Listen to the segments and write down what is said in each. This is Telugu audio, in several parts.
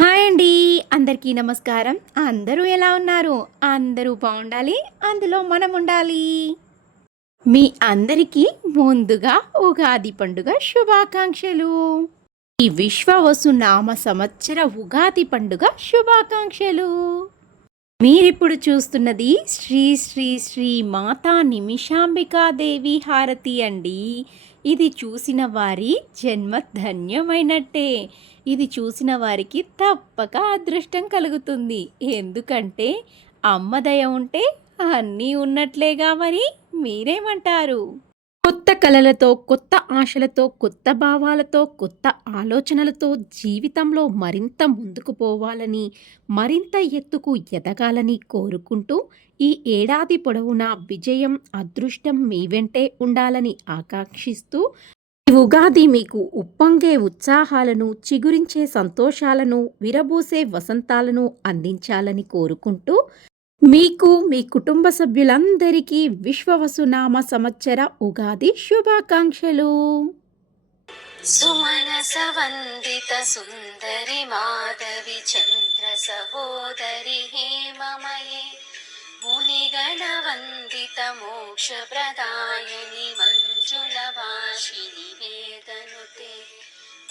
హాయ్ అండి. అందరికీ నమస్కారం. అందరూ ఎలా ఉన్నారు? అందరూ బాగుండాలి. అందులో మనం ఉండాలి. మీ అందరికీ ముందుగా ఉగాది పండుగ శుభాకాంక్షలు. ఈ విశ్వవసు నామ సంవత్సర ఉగాది పండుగ శుభాకాంక్షలు. మీరిప్పుడు చూస్తున్నది శ్రీ శ్రీ శ్రీ మాతా నిమిషాంబికాదేవి హారతి అండి. ఇది చూసిన వారి జన్మ ధన్యమైనట్టే ఇది చూసిన వారికి తప్పక అదృష్టం కలుగుతుంది. ఎందుకంటే అమ్మ దయ ఉంటే అన్నీ ఉన్నట్లేగా మరి మీరేమంటారు? కొత్త కలలతో కొత్త ఆశలతో కొత్త భావాలతో కొత్త ఆలోచనలతో జీవితంలో మరింత ముందుకు పోవాలని మరింత ఎత్తుకు ఎదగాలని కోరుకుంటూ ఈ ఏడాది పొడవునా విజయం అదృష్టం మీ వెంటే ఉండాలని ఆకాంక్షిస్తూ ఉగాది మీకు ఉప్పొంగే ఉత్సాహాలను చిగురించే సంతోషాలను విరబూసే వసంతాలను అందించాలని కోరుకుంటూ మీకు మీ కుటుంబ సభ్యులందరికీ విశ్వవసునామ సంవత్సర ఉగాది శుభాకాంక్షలు. సుమనసవందిత సుందరి మాధవి చంద్ర సహోదరి హేమమయే మునిగణవందిత మోక్ష ప్రదాయని మంజుల వాసిని వేదనుతే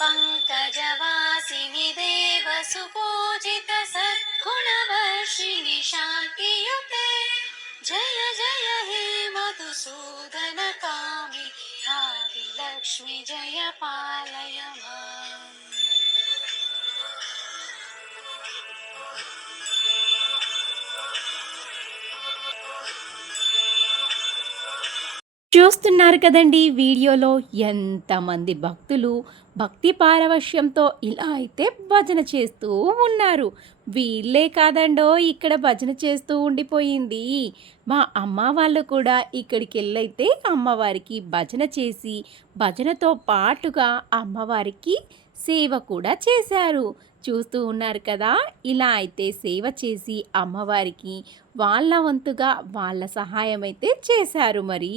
పంకజవాసిని దేవ సుపూజిత సద్గుణవర్షిని శా जय जय हे मधुसूदन कामि आदिलक्ष्मि जय पालय माम् చూస్తున్నారు కదండి వీడియోలో ఎంతమంది భక్తులు భక్తి పారవశ్యంతో ఇలా అయితే భజన చేస్తూ ఉన్నారు. వీళ్ళే కాదండో ఇక్కడ భజన చేస్తూ ఉండిపోయింది. మా అమ్మ వాళ్ళు కూడా ఇక్కడికి వెళ్ళైతే అమ్మవారికి భజన చేసి భజనతో పాటుగా అమ్మవారికి సేవ కూడా చేశారు. చూస్తూ ఉన్నారు కదా ఇలా అయితే సేవ చేసి అమ్మవారికి వాళ్ళ వంతుగా వాళ్ళ సహాయం అయితే చేశారు మరి.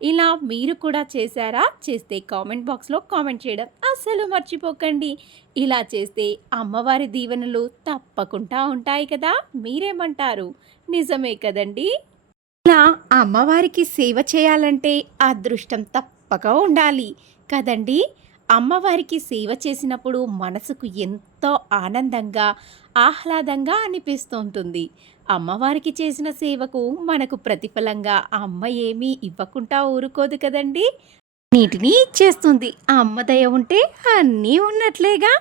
ఇలా మీరు కూడా చేశారా? చేస్తే కామెంట్ బాక్స్లో కామెంట్ చేయడం అస్సలు మర్చిపోకండి. ఇలా చేస్తే అమ్మవారి దీవెనలు తప్పకుండా ఉంటాయి కదా మీరేమంటారు? నిజమే కదండి. ఇలా అమ్మవారికి సేవ చేయాలంటే అదృష్టం తప్పక ఉండాలి కదండి. అమ్మవారికి సేవ చేసినప్పుడు మనసుకు ఎంతో ఆనందంగా ఆహ్లాదంగా అనిపిస్తుంటుంది. అమ్మవారికి చేసిన సేవకు మనకు ప్రతిఫలంగా ఆ అమ్మ ఏమీ ఇవ్వకుండా ఊరుకోదు కదండి. నీటిని ఇచ్చేస్తుంది. ఆ అమ్మ దయ ఉంటే అన్నీ ఉన్నట్లేగా.